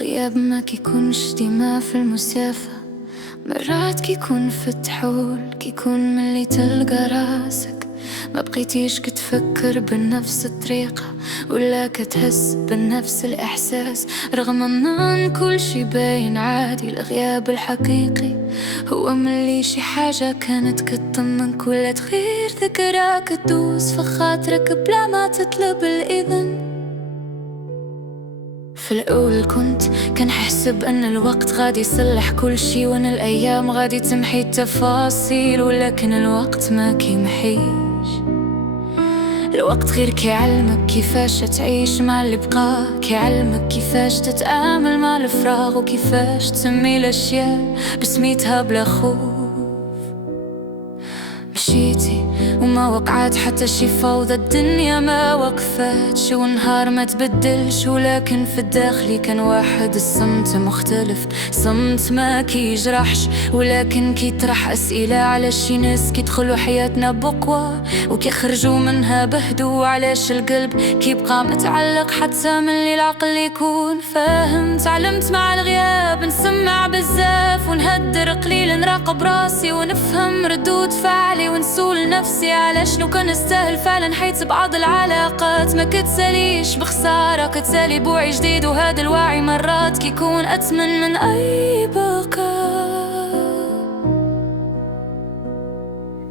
الغياب ما كيكونش ديما في المسافة، مرات كيكون في التحول، كيكون ملي تلقى راسك ما بقيتيش كتفكر بنفس الطريقة ولا كتحس بنفس الإحساس. رغم أن كل شي باين عادي، الغياب الحقيقي هو ملي شي حاجة كانت كتطمنك ولا تغير ذكرى كتدوس في خاطرك بلا ما تطلب الإذن. في الأول كنت كنحسب أن الوقت غادي يصلح كل شي، وأن الأيام غادي تمحي التفاصيل، ولكن الوقت ما كيمحيش. الوقت غير كيعلمك كيفاش تعيش مع اللي بقى، كيعلمك كيفاش تتعامل مع الفراغ وكيفاش تسمي الأشياء بسميتها بلا خوف. مشيتي وما وقعت حتى شي فوضى، الدنيا ما وقفتش والنهار ما تبدلش، ولكن في الداخلي كان واحد الصمت مختلف. صمت ما كيجرحش ولكن كيطرح أسئلة على شي ناس كيدخلوا حياتنا بقوة وكيخرجوا منها بهدوء. علاش القلب كيبقى متعلق حتى من اللي العقل يكون فاهم. تعلمت مع الغياب نسمع بزاف ونهدر قليل، نراقب راسي ونفهم ردود فعلي ونسول نفسي على شنو كان نستاهل فعلا. حيت بعض العلاقات ما كتساليش بخسارة، كتسالي بوعي جديد، وهذا الوعي مرات كيكون أثمن من أي بقاء.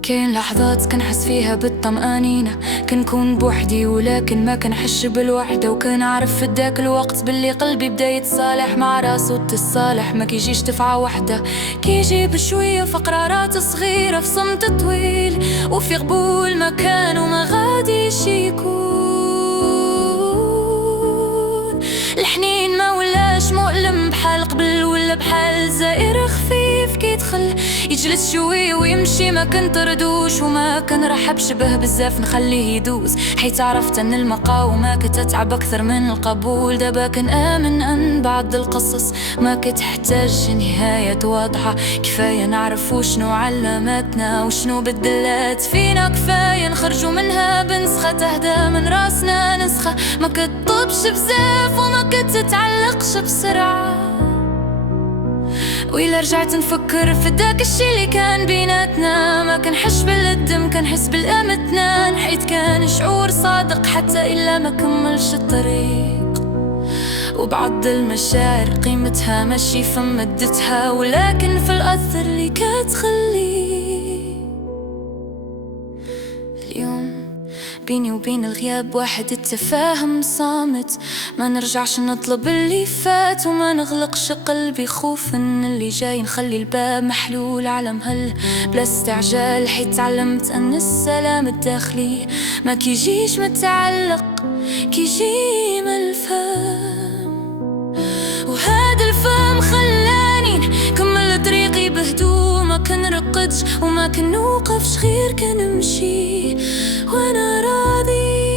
كاين لحظات كنحس فيها بالطمأنينة، كنكون بوحدي ولكن ما كنحش بالوحدة، وكنعرف في داك الوقت باللي قلبي بدا يتصالح مع راسو. التصالح ما كيجيش دفعة وحدة، كيجي بشوية في قرارات صغيرة، في صمت طويل وفي قبول ما كان وما غاديش يكون. الحنين ما ولاش مؤلم بحال قبل، ولا بحال زائر خفيف كيدخل يجلس شوي ويمشي. ما كنطردوش وما كنرحبش به بزاف، نخليه يدوز، حيت عرفت ان المقاومة كتتعب اكثر من القبول. دابا كنآمن ان بعض القصص ما كتحتاج نهاية واضحة، كفاية نعرفو شنو علمتنا وشنو بدلات فينا، كفاية نخرجوا منها بنسخة تهدى من راسنا. نسخة ما كتطبش بزاف وما كتتعلقش بسرعة. وإلا رجعت نفكر في داك الشي اللي كان بيناتنا، ما كنحش بالندم كنحس بالأمتنان، حيت كان شعور صادق حتى إلا ما كملش الطريق. وبعض المشاعر قيمتها ماشي في مدتها ولكن في الأثر اللي كتخليه. اليوم بيني وبين الغياب واحد التفاهم صامت، ما نرجعش نطلب اللي فات وما نغلقش قلبي خوف ان اللي جاي. نخلي الباب محلول على مهل بلا استعجال، حيت تعلمت ان السلام الداخلي ما كيجيش متعلق، كيجي من الفهم. وهذا الفهم خلاني نكمل طريقي بهدوء، ما كنرقدش وما كنوقفش غير كنمشي وانا راضي.